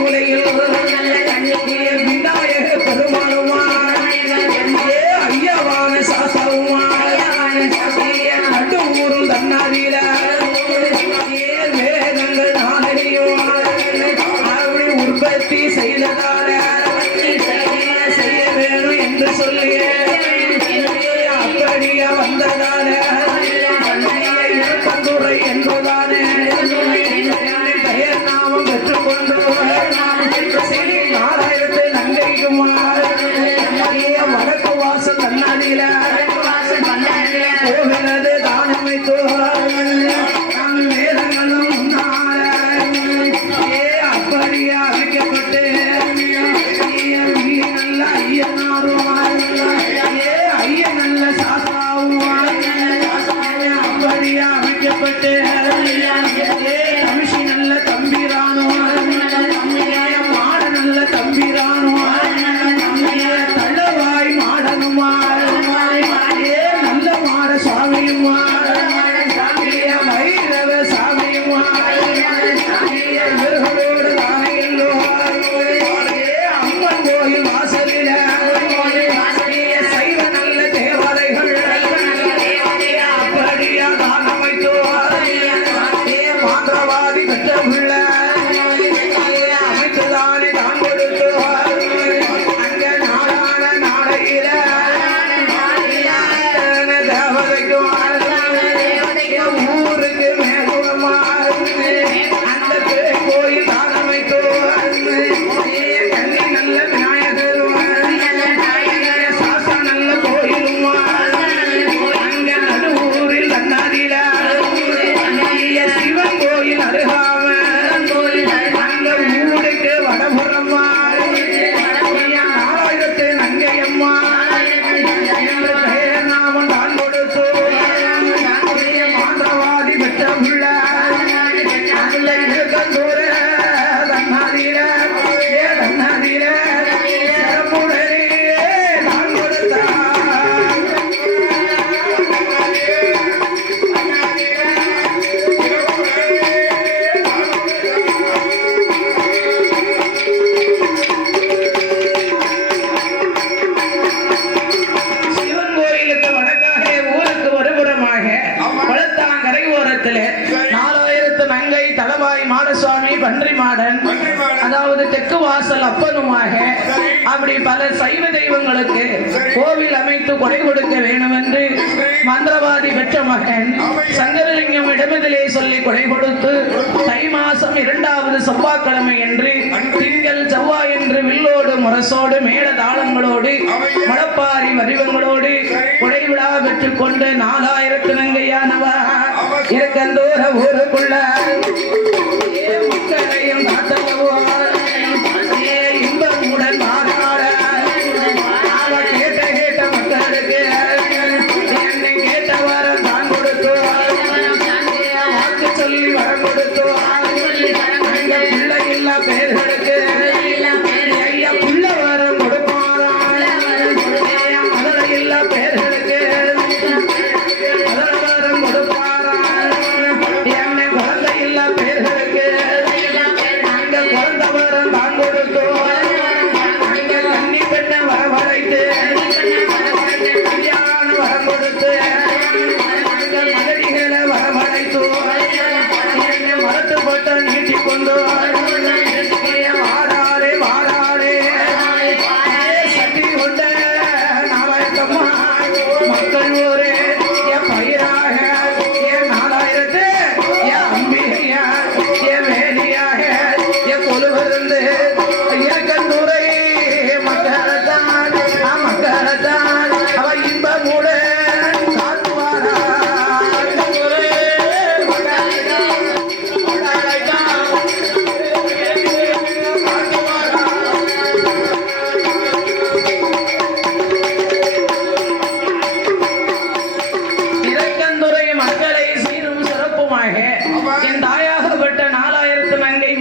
உலகில் ஒரு நல்ல கண்ணில் மாடன் அதாவது தெற்கு வாசல் அப்பனுமாக அப்படி பல சைவ தெய்வங்களுக்கு கோவில் அமைத்து கொடை கொடுக்க வேண்டும் என்று மந்திரவாதி பெற்ற மகன் சங்கரலிங்கம் இடமிதிலே சொல்லி கொடை கொடுத்து தை மாசம் இரண்டாவது செவ்வாய்க்கிழமை என்று திங்கள் செவ்வாய் என்று வில்லோடு முரசோடு மேட தாளங்களோடு மடப்பாரி வடிவங்களோடு கொடை விழா பெற்றுக் கொண்டு நாலாயிரத்து நங்கையானவா இருக்கந்தோர ஊருக்குள்ள.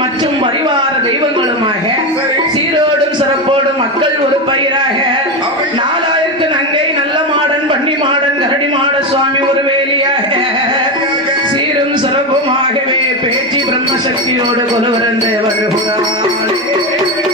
மற்றும் பரிவார தெய்வங்களுமாக சீரோடும் சிறப்போடும் மக்கள் ஒரு பயிராக நாலாயிரத்து நங்கை நல்ல மாடன் பன்னி மாடன் கரடி மாட சுவாமி ஒரு வேலியாக சீரும் சிறப்புமாகவே பேச்சு பிரம்மசக்தியோடு கொலுவரந்தேவர் புறாலே